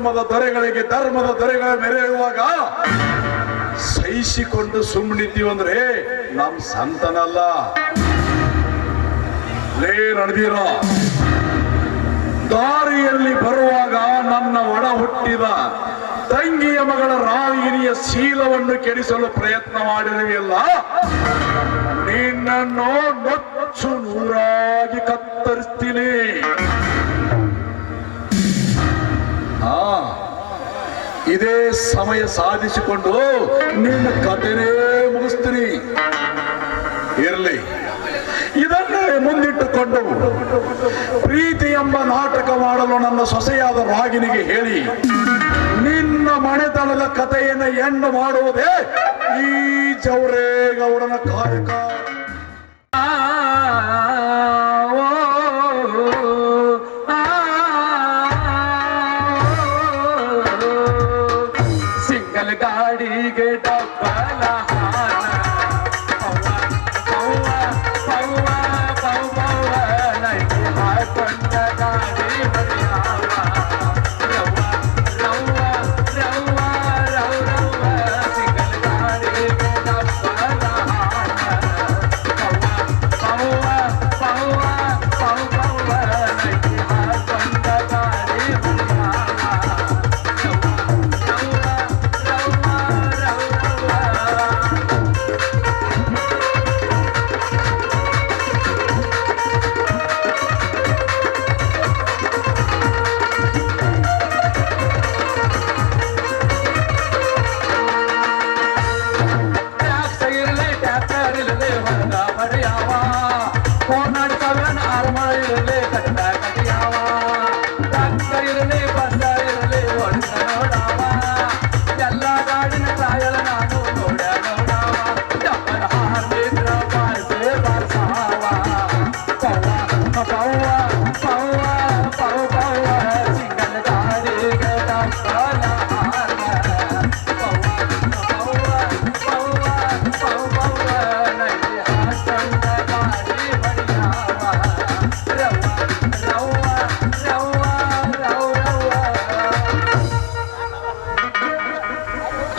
ಕರ್ಮದ ದೊರೆಗಳಿಗೆ ಧರ್ಮದ ದೊರೆಗಳ ಮೆರೆಯುವಾಗ ಸಹಿಸಿಕೊಂಡು ಸುಮ್ಮನಿದ್ದೀವಂದ್ರೆ ನಮ್ ಸಂತನಲ್ಲ. ಲೇ ದಾರಿಯಲ್ಲಿ ಬರುವಾಗ ನನ್ನ ಒಡ ಹುಟ್ಟಿದ ತಂಗಿಯ ಮಗಳ ರಾಗಿಣಿಯ ಶೀಲವನ್ನು ಕೆಡಿಸಲು ಪ್ರಯತ್ನ ಮಾಡಿರುವೆಯಲ್ಲ ನಿನ್ನನ್ನು ನೊಚ್ಚು ನೂರಾಗಿ ಕತ್ತರಿಸ್ತೀನಿ. ಇದೇ ಸಮಯ ಸಾಧಿಸಿಕೊಂಡು ನಿನ್ನ ಕಥೆನೇ ಮುಗಿಸ್ತೀನಿ. ಇರಲಿ. ಇದನ್ನೇ ಮುಂದಿಟ್ಟುಕೊಂಡು ಪ್ರೀತಿ ಎಂಬ ನಾಟಕ ಮಾಡಲು ನನ್ನ ಸೊಸೆಯಾದ ರಾಗಿನಿಗೆ ಹೇಳಿ, ನಿನ್ನ ಮನೆತನದ ಕಥೆಯನ್ನು ಎಂಡು ಮಾಡುವುದೇ ಈ ಚೌರೇಗೌಡನ ಕಾಯಕ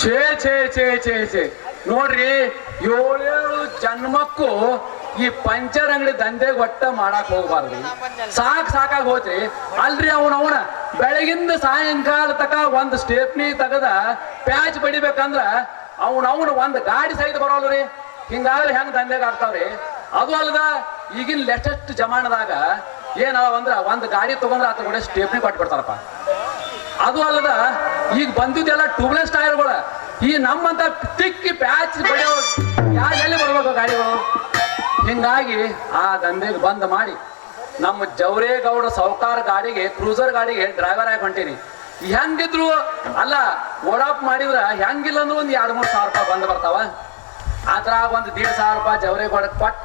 ಛೇ ಛೇ ಛೇ ಛೇ ಛೇ. ನೋಡ್ರಿ, ಏಳೇಳು ಜನ್ಮಕ್ಕೂ ಈ ಪಂಚರ್ ಅಂಗಡಿ ದಂಧೆಗೆ ಒಟ್ಟ ಮಾಡಕ್ ಹೋಗ್ಬಾರ್ದು. ಸಾಕ್ ಸಾಕಾಗಿ ಹೋತ್ರಿ. ಅಲ್ರಿ ಅವನ ಅವನ. ಬೆಳಗಿಂದ ಸಾಯಂಕಾಲ ತಕ ಒಂದ್ ಸ್ಟೇಪ್ನಿ ತಗದ ಪ್ಯಾಚ್ ಬಡಿಬೇಕಂದ್ರ ಅವನ ಅವನ ಒಂದ್ ಗಾಡಿ ಸಹಿತ ಬರೋಲ್ರಿ ಹಿಂಗಾದ್ರೆ ಹೆಂಗ್ ದಂಧೆಗೆ ಆಗ್ತಾವ್ರಿ? ಅದು ಅಲ್ಲದ ಈಗಿನ ಲೆಟೆಸ್ಟ್ ಜಮಾನದಾಗ ಏನವ ಅಂದ್ರ ಒಂದ್ ಗಾಡಿ ತಗೊಂಡ್ರ ಆತ ಕೂಡ ಸ್ಟೇಪ್ನಿ ಕೊಟ್ಬಿಡ್ತಾರಪ್ಪ. ಅದು ಅಲ್ಲದ, ಈಗ ಬಂದಿದ್ದೆಲ್ಲ ಟ್ಯೂಬ್ಲೆಸ್ ಟೈರ್ಗಳು ಈ ನಮ್ಮಂತ ತಿಕ್ಕಿ ಪ್ಯಾಚ್ ಬಡಿಯೋ ಬರ್ಬೇಕು ಗಾಡಿಗಳು? ಹಿಂಗಾಗಿ ಆ ದಂಧೆಗೆ ಬಂದ್ ಮಾಡಿ ನಮ್ಮ ಜವರೇಗೌಡ ಸಾವುಕಾರ ಗಾಡಿಗೆ ಕ್ರೂಸರ್ ಗಾಡಿಗೆ ಡ್ರೈವರ್ ಆಗಿ ಹೊಂಟೀನಿ. ಹೆಂಗಿದ್ರು ಅಲ್ಲ ಓಡಾಪ್ ಮಾಡಿದ್ರ ಹೆಂಗಿಲ್ಲ ಅಂದ್ರೆ ಒಂದ್ ಎರಡ್ ಮೂರ್ ಸಾವಿರ ರೂಪಾಯಿ ಬಂದ್ ಬರ್ತಾವ. ಅದ್ರಾಗ ಒಂದ್ ದೀಡ್ ಸಾವಿರ ರೂಪಾಯಿ ಜವರೇಗೌಡಕ್ ಕೊಟ್,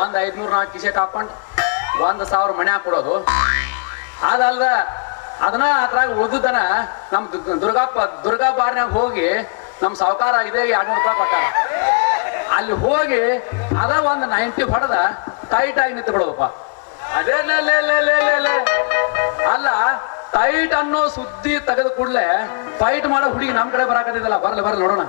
ಒಂದ್ ಐದ್ನೂರ್ ನಾಲ್ಕು ಕಿಸೆಟ್ ಕಾಪಂಡ್ ಒಂದ್ ಸಾವಿರ ಮನೆ ಹಾಕೊಡೋದು ಅದಲ್ದ ಅದನ್ನ ಅದ್ರಾಗ ಉಳಿದುದನ ನಮ್ ದುರ್ಗಾಪ್ಪ ದುರ್ಗಾ ಬಾರ್ನ್ಯಾಗ ಹೋಗಿ ನಮ್ ಸಾವುಕಾರ ಆಗಿದೆ ಎರಡ್ನೂರು ರೂಪಾಯಿ ಕೊಟ್ಟಾರ. ಅಲ್ಲಿ ಹೋಗಿ ಅದ ಒಂದು ನೈಂಟಿ ಹೊಡೆದ ಟೈಟ್ ಆಗಿ ನಿಂತು ಬಿಡೋದಪ್ಪ. ಅದೇ. ಅಲ್ಲ ಟೈಟ್ ಅನ್ನೋ ಸುದ್ದಿ ತೆಗೆದ ಕೂಡಲೇ ಫೈಟ್ ಮಾಡೋ ಹುಡುಗಿ ನಮ್ ಕಡೆ ಬರಾಕತ್ತಿದ್ದಲ್ಲ, ಬರ್ಲಿ ಬರ್ಲಿ ನೋಡೋಣ.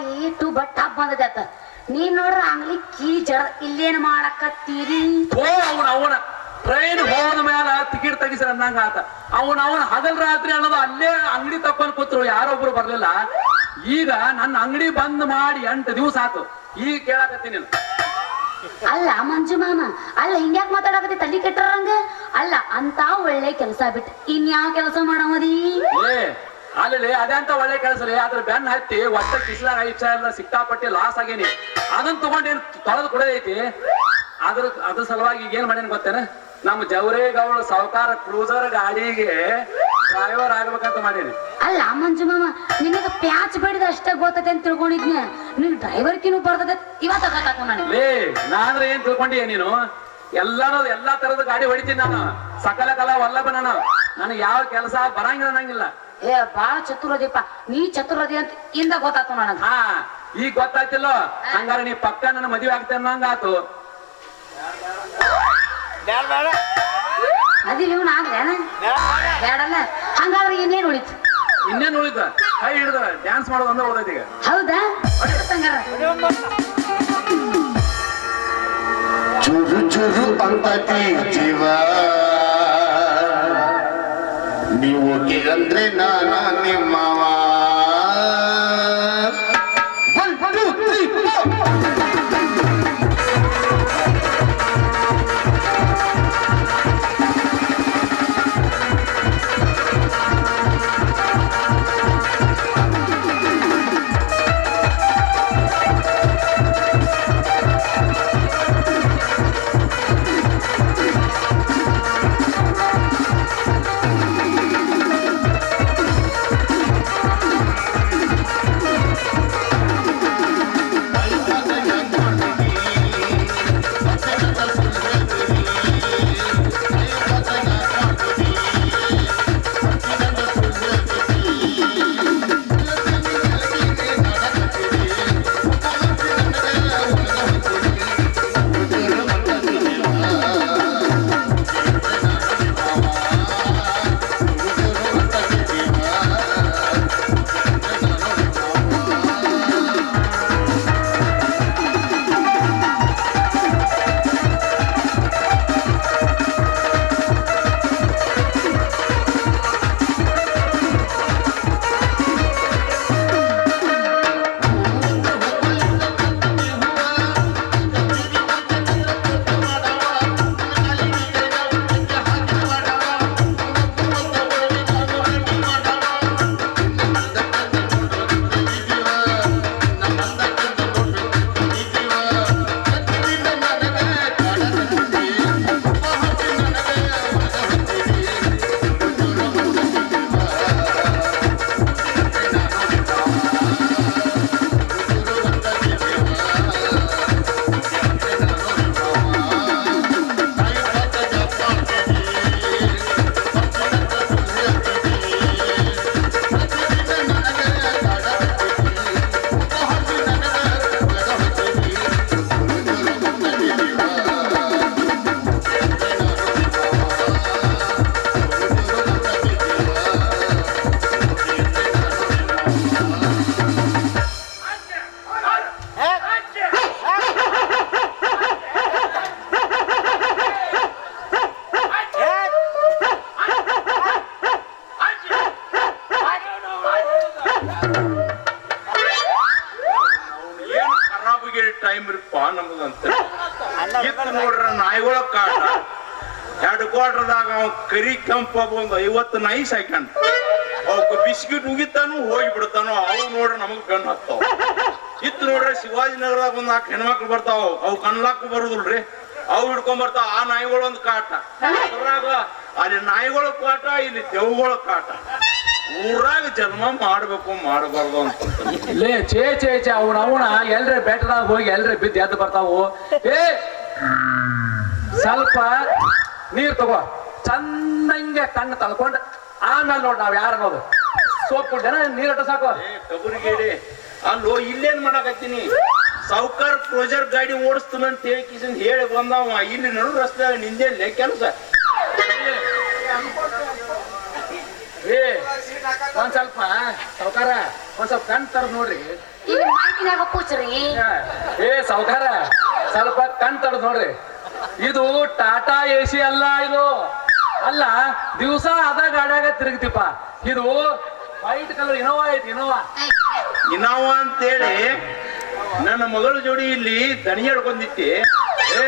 ಸಾವುಕಾರ ಗಾಡಿ ಟು ಬಟ್ ಹಬ್ಬ ಬಂದದತ್ತ ನೀನ್ ನೋಡ್ರ ಅಂಗ್ಲಿ ಕೀ ಜಡ ಇಲ್ಲೇನ್ ಮಾಡಕತ್ತೀರಿ? ಓ ಅವನ ಅವನ. ಟ್ರೈನ್ ಹೋದ ಮೇಲೆ ಟಿಕೆಟ್ ತೆಗಿಸ್ರ ಅನ್ನಂಗ ಆತ. ಅವನ ಅವನ ಹಗಲ್ ರಾತ್ರಿ ಅನ್ನೋದು ಅಲ್ಲೇ ಅಂಗಡಿ ತಪ್ಪನ್ ಕೂತ್ರು ಯಾರೊಬ್ರು ಬರ್ಲಿಲ್ಲ. ಈಗ ನನ್ನ ಅಂಗಡಿ ಬಂದ್ ಮಾಡಿ ಎಂಟು ದಿವಸ ಆತು. ಈಗ ಕೇಳಕತ್ತೀನಿ. ಅಲ್ಲ ಮಂಜು ಮಾಮ ಅಲ್ಲ ಹಿಂಗ್ಯಾಕ್ ಮಾತಾಡಕತ್ತಿ ತಲೆ ಕೆಟ್ಟರಂಗ ಅಲ್ಲ ಅಂತ ಒಳ್ಳೆ ಕೆಲಸ ಬಿಟ್ಟು ಇನ್ಯಾವ ಕೆಲಸ ಮಾಡೋದಿ ಅಲ್ಲಿ ಅಂತ ಒಳ್ಳೆ ಕೆಲಸ ರೀ ಅದ್ರ ಬೆನ್ನ ಹತ್ತಿ ಒಟ್ಟ ಕಿಸ್ಲಾಗ ಇಚ್ಛಾ ಇಲ್ಲ ಸಿಕ್ಕಾಪಟ್ಟಿ ಲಾಸ್ ಆಗೇನಿ. ಅದನ್ನ ತಗೊಂಡೇನ್ ತೊಳೆದು ಕೊಡದೈತಿ? ಅದ್ರ ಅದ್ರ ಸಲುವಾಗಿ ಈಗ ಏನ್ ಮಾಡೇನಿ ಗೊತ್ತೇನ? ನಮ್ಮ ಜವರೇಗೌಡ ಸಾವುಕಾರ ಕ್ರೂಸರ್ ಗಾಡಿಗೆ ಡ್ರೈವರ್ ಆಗ್ಬೇಕಂತ ಮಾಡೇನಿ. ಅಲ್ಲ ಮಂಜು ಮಾಮ ನಿನಗ ಪ್ಯಾಚ್ ಬಡಿದ ಅಷ್ಟೇ ಗೊತ್ತೈತೆ ಅಂತ ತಿಳ್ಕೊಂಡಿದ್ನ. ನಿನ್ ಡ್ರೈವರ್ ಕಿನ್ನು ಬರ್ತದೆ ಇವತ್ತ ನನಗೆ. ಲೇ ನಾಂದ್ರೆ ಏನ್ ತಿಳ್ಕೊಂಡಿ ನೀನು? ಎಲ್ಲಾನು ಎಲ್ಲಾ ತರದ ಗಾಡಿ ಹೊಡಿತೀನಿ ನಾನು. ಸಕಲ ಕಲಾ ವಲ್ಲಭ ನಾನು. ನನಗೆ ಯಾವ ಕೆಲಸ ಬರಂಗಿಲ್ಲ ಅನ್ನಂಗಿಲ್ಲ. ಏ ಬಾಳ ಚತುರದಿಪ್ಪ ನೀ ಚತುರದಿ ಅಂತ ಇಂದ ಗೊತ್ತಾತು ನನಗ. ಹಾ ಈಗ ಗೊತ್ತಾಯ್ತಿಲ್ಲೋ? ಹಂಗಾರ ನೀ ಪಕ್ಕ ನನ್ನ ಮದುವೆ ಆಗ್ತೇನೆ ನಂಗಾತು ಅದಿಲ್ಲ ಇವನ್ ಆಗ್ಲೇನ? ಬೇಡಲ್ಲ ಹಂಗಾದ್ರೆ ಇನ್ನೇನ್ ಉಳಿತು? ಇನ್ನೇನ್ ಉಳಿತ? ಕೈ ಹಿಡಿದ ಡ್ಯಾನ್ಸ್ ಮಾಡೋದು ಅಂದ್ರೆ ಉಳಿದೈತಿ ಈಗ. ಹೌದಾ? ಹಂಗಾರ. ಚುರು ಚುರು ಅಂತತಿ ಜೀವ. ನೀವು ಅಂದ್ರೆ ನಾನ ನಿಮ್ಮವ ಏನು ಖರಾಬಿಗೆ ಟೈಮ್ ಇರಪ್ಪ ನಮ್ದಂತ ಇತ್ತು ನೋಡ್ರ ನಾಯಿಗಳ ಕಾಟ. ಎರಡು ಕ್ವಾರ್ಟರ್ದಾಗ ಅವ ಕರಿ ಕೆಂಪ ಒಂದು ಐವತ್ತು ನಾಯಿ ಸಾಯ್ಕಂಡ ಅವಕ್ಕೆ ಬಿಸ್ಕಿಟ್ ಉಗಿತಾನು ಹೋಗಿ ಬಿಡ್ತಾನೋ, ಅವು ನೋಡ್ರ ನಮಗ್ ಗಂಡ ಹತ್ತಾವ. ಇತ್ತು ನೋಡ್ರಿ ಶಿವಾಜಿನಗರದಾಗ ಒಂದ್ ನಾಲ್ಕು ಹೆಣ್ಮಕ್ಳು ಬರ್ತಾವ, ಅವು ಕಣ್ಲಾಕ್ ಬರುದಿಲ್ರಿ. ಅವು ಹಿಡ್ಕೊಂಡ್ ಬರ್ತಾವ, ಆ ನಾಯಿಗಳ ಒಂದು ಕಾಟ. ಅದ್ರಾಗ ಅಲ್ಲಿ ನಾಯಿಗಳ ಕಾಟ, ಇಲ್ಲಿ ದೆವ್ಗಳ ಕಾಟ. ಊರಾಗ ಜನ್ಮ ಮಾಡ್ಬೇಕು ಮಾಡಬಾರ್ದು ಅಂತ ಲೇ ಚೇ ಚೇ ಚೇ ಅವನ ಅವನ ಎಲ್ರೆ ಬೆಟ್ಟದಾಗ ಹೋಗಿ ಎಲ್ರೆ ಬಿದ್ದು ಎದ್ದು ಬರ್ತಾವು. ಏ ಸ್ವಲ್ಪ ನೀರ್ ತಗೋ. ಚಂದಂಗೆ ಕಣ್ಣು ತಲ್ಕೊಂಡು ಆಮೇಲೆ ನೋಡ್ ನಾವ್ ಯಾರು ಅನ್ನೋದು. ಸೋಪ್ ಜನ ನೀರ್ ಅಟ್ಟ ಸಾಕು. ಕಬುರ್ಗೇಡಿ ಅಲ್ಲೋ ಇಲ್ಲೇನ್ ಮಾಡಕತ್ತೀನಿ? ಸೌಕರ್ ಕ್ರೋಜರ್ ಗಾಡಿ ಓಡಿಸ್ತಾನಂತ ಹೇಳಿ ಕಿಸನ್ ಹೇಳಿ ಬಂದವ. ಇಲ್ಲಿ ನಡು ರಸ್ತೆ ನಿಂದೆ ಕೆಲಸ? ಏ ಒಂದ್ ಸ್ವಲ್ಪ ಸಾವ್ಕಾರ ಒಂದ್ ಸ್ವಲ್ಪ ಕಣ್ ತರ ನೋಡ್ರಿ. ಈಗ ಏ ಸಾವ್ಕಾರ ಸ್ವಲ್ಪ ಕಣ್ ತರದ್ ನೋಡ್ರಿ. ಇದು ಟಾಟಾ ಎ ಸಿ ಅಲ್ಲ ಇದು. ಅಲ್ಲ ದಿವಸ ಅದ ಗಾಡ್ಯಾಗ ತಿರುಗ್ತಿಪ್ಪ. ಇದು ವೈಟ್ ಕಲರ್ ಇನೋವಾ ಐತಿ ಇನೋವಾ. ಇನೋವಾ ಅಂತೇಳಿ ನನ್ನ ಮಗಳ ಜೋಡಿ ಇಲ್ಲಿ ದಣಿ ಹಿಡ್ಕೊಂಡಿತ್ತಿ ಏ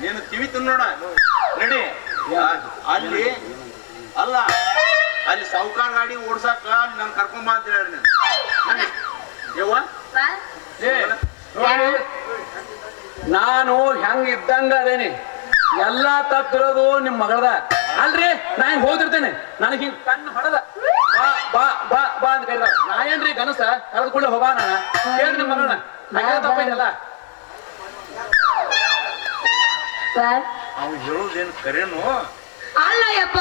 ನೀನು ತಿವಿತು ನೋಡ. ನಡಿ. ಆ- ಅಲ್ಲಿ ಅಲ್ಲ ಅಲ್ಲಿ ಸಾವುಕಾರ ಗಾಡಿ ಓಡ್ಸಾಕ ನಾನು ಕರ್ಕೊಂಬ ಅಂತ ಹೇಳಿ ನಾನು ಹೆಂಗ್ ಇದ್ದಂಗ ಅದೇನಿ. ಎಲ್ಲಾ ತಪ್ಪಿರೋದು ನಿಮ್ ಮಗಳದ. ಅಲ್ರಿ ನಾ ಹಿಂಗ್ ಹೋದಿರ್ತೇನೆ ನನಗೆ ಹಿಂಗ್ ಕಣ್ಣು ಹೊಡೆದ. ಬಾ ಬಾ ಬಾ ಬಾ ಅಂತ ಕೇಳಿದ ನಾ ಏನ್ರಿ ಕನಸ ಹೋಗ ನಾನು. ಹೇಳ್ ನಿಮ್ ಮಗಳ ನಾ ತಪ್ಪೈತಲ್ಲ ಅವ್ನು ಹೇಳೋದೇನು ಕರೇನು? ಅಲ್ಲ ಯಪ್ಪ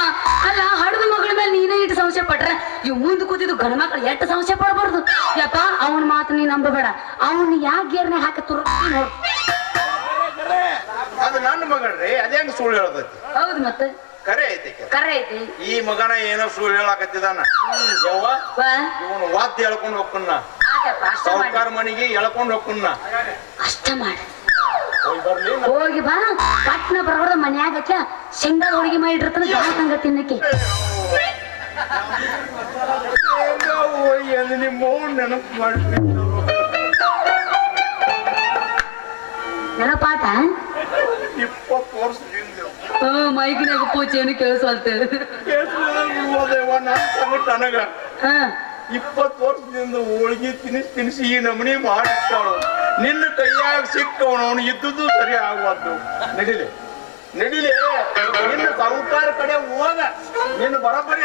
ಅಲ್ಲ ಹಡದ ಮಗಳ ಮೇಲೆ ನೀನೇ ಇಟ್ಟು ಸಂಶಯ ಪಟ್ರೆ ಇವ್ ಮುಂದ್ ಕೂತಿದ್ದು ಗಂಡ ಮಕ್ಳು ಎಷ್ಟು ಸಂಶಯ ಪಡಬಾರ್ದು. ಯಪ್ಪ ಅವನ ಮಾತು ನೀ ನಂಬಬೇಡ. ಅವನ್ ಯಾಕೆ ಗೇರ್ನೆ ಹಾಕಿ ತುರ್ತಿ ನೋಡ್ ಅದು ನನ್ನ ಮಗಳ್ರಿ ಅದೇ ಸುಳ್ಳು ಹೇಳ್ತೈತಿ ಹೌದು ಮತ್ತೆ? ಕರೆ ಐತಿ. ಕರೆ ಐತಿ. ಈ ಮಗನ ಏನೋ ಸುಳ್ಳು ಹೇಳಾಕತ್ತಿದಾನ? ಯವ್ವ ಬಾ ಇವನು ವಾದ್ಯ ಹೇಳ್ಕೊಂಡು ಹೋಗ್ಕನ್ನ ಆತಪ್ಪ ಅಷ್ಟ ಮಾಡಿ. ಸಾವುಕಾರ ಮನೆಗೆ ಎಳ್ಕೊಂಡು ಹೋಗ್ಕನ್ನ ಅಷ್ಟ ಮಾಡಿ. ಹೋಗಿ ಬಾ. ಪಟ್ನ ಬರೋದ ಮನ್ಯಾಗ ಶೇಂಗಾದ ಹೋಳಿಗೆ ಮಾಡಿಟ್ಟಿರ್ತಾನ ಜಾತಂಗ ತಿನ್ನಕ್ಕೆ. ನೆನಪಾತ? ಮೈಕಿನಾಗ ಪೂಜೆಯನ್ನು ಕೇಳಿಸ್ವಲ್ತ. ನನಗ ಇಪ್ಪತ್ತು ವರ್ಷದಿಂದ ಹೋಳಿಗೆ ತಿನಿಸಿ ತಿನಿಸಿ ಈ ನಮನಿ ಮಾಡಿರ್ತಾಳು ನಿನ್ನ ಕೈಯಾಗ ಸಿಕ್ಕವನು ಇದ್ದುದು ಸರಿ ಆಗುವದ್ದು. ನಡಿಲಿ. ನಡಿಲಿ. ನಿನ್ನ ಸಾಹುಕಾರ ಕಡೆ ಹೋದ ನಿನ್ನ ಬರೋಬ್ಬರಿ.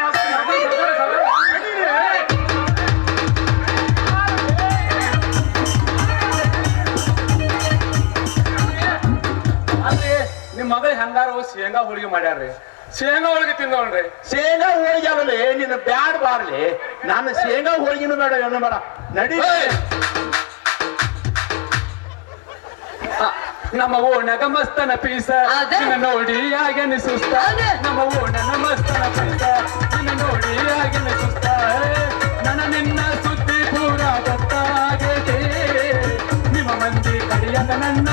ಅಲ್ರಿ ನಿಮ್ ಮಗಳು ಹೆಂಗಾರು ಶೇಂಗಾ ಹೋಳಿಗೆ ಮಾಡ್ಯಾರ್ರಿ. ಶೇಂಗಾ ಹೋಳಿಗೆ ತಿಂದವಳ್ರಿ ಶೇಂಗಾ ಹೋಳಿಗೆ ಆಗಲಿ ನಿನ್ನ ಬ್ಯಾಡ್ ಬಾರ್ಲಿ ನಾನು ಶೇಂಗಾ ಹೋಳಿಗೆನೂ ಬೇಡ, ಏನು ಬೇಡ. ನಡಿ ನಮ್ಮ ಓಣಗ ಮಸ್ತನ ಪೀಸ. ನಿನ್ನ ನೋಡಿ ಆಗೇನೆ ಸುಸ್ತ. ನಮ್ಮ ಓಣನ ಮಸ್ತನ ಪೀಸ. ನಿನ್ನ ನೋಡಿ ಹಾಗೆ ಸುಸ್ತ ನನ್ನ ನಿನ್ನ ಸುದ್ದಿ ಪೂರ ಗೊತ್ತಾಗದೆ. ನಿಮ್ಮ ಮಂದಿ ಕಡಿಯದ ನನ್ನ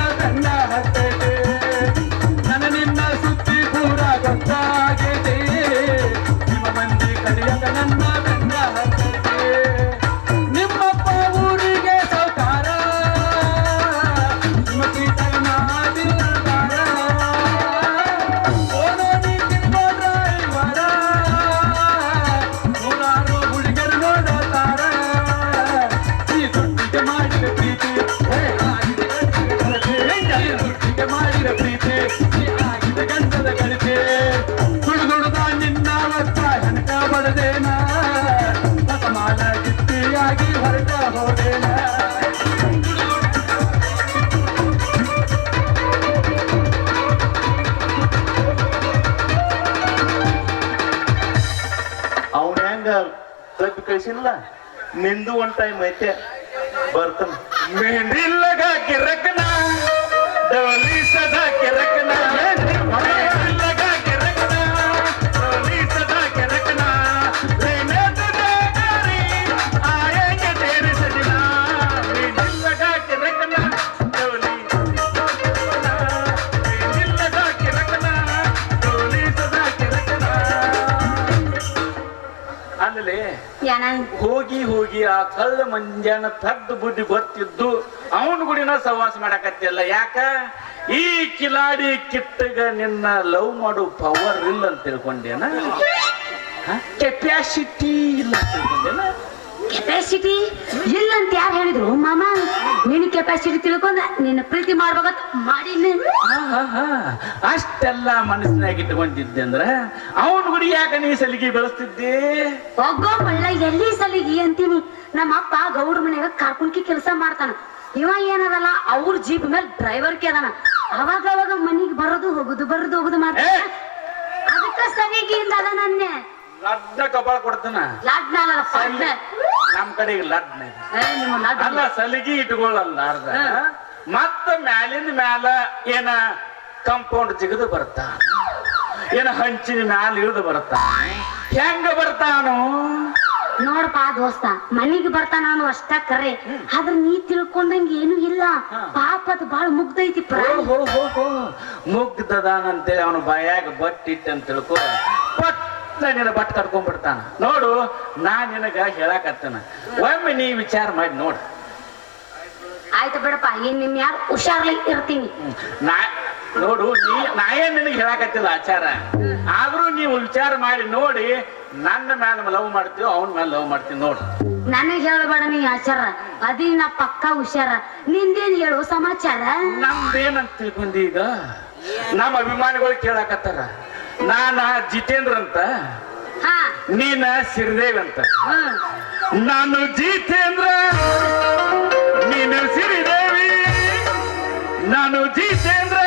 ಕಳಿಸಿಲ್ಲ ನಿಂದು ಒಂದ್ ಟೈಮ್ ಐತೆ. ಬರ್ತಾನ. ಮೆಹಂದಿ ಹೋಗಿ ಹೋಗಿ ಆ ಕಳ್ಳ ಮಂಜಾನ ತದ್ದು ಬುದ್ಧಿ ಗೊತ್ತಿದ್ದು ಅವನ ಗುಡಿನ ಸವಾಸ ಮಾಡಕತ್ತಿಲ್ಲ ಯಾಕ? ಈ ಕಿಲಾಡಿ ಕಿಟ್ಟಗ ನಿನ್ನ ಲವ್ ಮಾಡೋ ಪವರ್ ಇಲ್ಲ ಅಂತ ತಿಳ್ಕೊಂಡೇನ? ಕೆಪಾಸಿಟಿ ಇಲ್ಲ ಅಂತ ತಿಳ್ಕೊಂಡೇನ? ಇಲ್ಲ ಅಂತ ಯಾರು ನಿನ್ನ ಕೆಪಾಸಿಟಿ ತಿಳ್ಕೊಂಡ ನಿನ್ನ ಪ್ರೀತಿ ಮಾಡ್ಬೇಕಂತ ಮಾಡಿನ. ಅಷ್ಟೆಲ್ಲ ಮನಸ್ಸಿನಾಗ ಇಟ್ಕೊಂಡಿದ್ದೆ ಅಂದ್ರ ಅವನ ಗುಡಿ ಯಾಕ ನೀ ಸಲಿಗೆ ಬೆಳೆಸ್ತಿದ್ದೆ? ಒಗ್ಗೋ ಮಳ್ಳ ಎಲ್ಲಿ ಸಲಿಗಿ ಅಂತೀನಿ? ನಮ್ಮ ಅಪ್ಪ ಗೌಡ ಮನ್ಯಾಗ ಕಾರ್ಕುನ್ಕಿ ಕೆಲಸ ಮಾಡ್ತಾನ. ಇವ ಏನದಲ್ಲ ಅವ್ರ ಜೀಪ್ ಮೇಲೆ ಡ್ರೈವರ್ ಕೆ ಅದಾನ. ಅವಾಗ ಅವಾಗ ಮನಿಗೆ ಬರೋದು ಹೋಗುದು ಬರೋದು ಹೋಗುದು ಮಾತ್ರ ಏ! ಅದಕ್ಕ ಸಲಿಗಿ ಇಂದ ಅದ ನನ್ನೆ ಲಡ್ಡ ಕಪಾಳ ಕೊಡ್ತಾನ. ಲಡ್ನ ಅಲ್ಲ ಪಡ್ನ ನಮ್ ಕಡೆಗೆ ಲಡ್ನ. ಏ ನಿಮ್ಮ ಲಡ್ನ ಅಲ್ಲ ಸಲಿಗೆ ಇಟ್ಕೊಳ್ಳಲ್ಲ ಅರ್ಧ. ಮತ್ತ ಮ್ಯಾಲಿಂದ ಮ್ಯಾಲ ಏನ ಕಂಪೌಂಡ್ ಜಿಗದು ಬರ್ತಾನ ಏನ ಹಂಚಿನ ಮ್ಯಾಲ ಇಳಿದು ಬರ್ತಾನ ಹೆಂಗ ಬರ್ತಾನು? ನೋಡಪ್ಪ ದೋಸ್ತ ಮನಿಗೆ ಬರ್ತಾನ ನಾನು ಅಷ್ಟ ಕರೆ. ಆದ್ರ ನೀ ತಿಳ್ಕೊಂಡಂಗ ಏನು ಇಲ್ಲ. ಪಾಪ ಅದು ಬಾಳ ಮುಗ್ದೈತಿ ಪ್ರಾಣಿ. ಮುಗ್ಧದಾನಂತೇಳಿ ಅವನು ಬಾಯಾಗ ಬಟ್ಟಿಟ್ಟಂತ ಅಂತ ತಿಳ್ಕೊ ಪಟ್ಟ ನಿನ್ನ ಬಟ್ ಕಟ್ಕೊಂಡ್ಬಿಡ್ತಾನ ನೋಡು ನಾ ನಿನಗ ಹೇಳಕತ್ತನ. ಒಮ್ಮೆ ನೀ ವಿಚಾರ ಮಾಡಿ ನೋಡು. ಆಯ್ತು ಬಿಡಪ್ಪ ಇನ್ ನಿಮ್ ಯಾರು ಹುಷಾರ್ಲಿ ಇರ್ತೀನಿ. ನಾ ನೋಡು ನೀ ನಾ ಏನ್ ನಿನಗೆ ಹೇಳಕತ್ತಿಲ್ಲ ಆಚಾರ? ಆದ್ರೂ ನೀವು ವಿಚಾರ ಮಾಡಿ ನೋಡಿ ನನ್ನ ಮ್ಯಾಲ ಲವ್ ಮಾಡ್ತೀವಿ ಅವನ ಮ್ಯಾಲ ಲವ್ ಮಾಡ್ತೀನಿ ನೋಡು. ನನಗೆ ಹೇಳಬೇಡ ನೀ ಆಚಾರ. ಅದೇ ನಾ ಪಕ್ಕ ಹುಷಾರ. ನಿಂದೇನ್ ಹೇಳು ಸಮಾಚಾರ? ನಮ್ದೇನಂತ ತಿಳ್ಕೊಂಡಿ ಈಗ? ನಮ್ಮ ಅಭಿಮಾನಿಗಳು ಕೇಳಕತ್ತಾರ. ನಾನ ಜಿತೇಂದ್ರ ಅಂತ ನೀನ ಸಿರಿದೇವ್ ಅಂತ ನಾನು ಜಿತೇಂದ್ರ ನೀನು ಸಿರಿದೇವಿ. ನಾನು ಜಿತೇಂದ್ರ.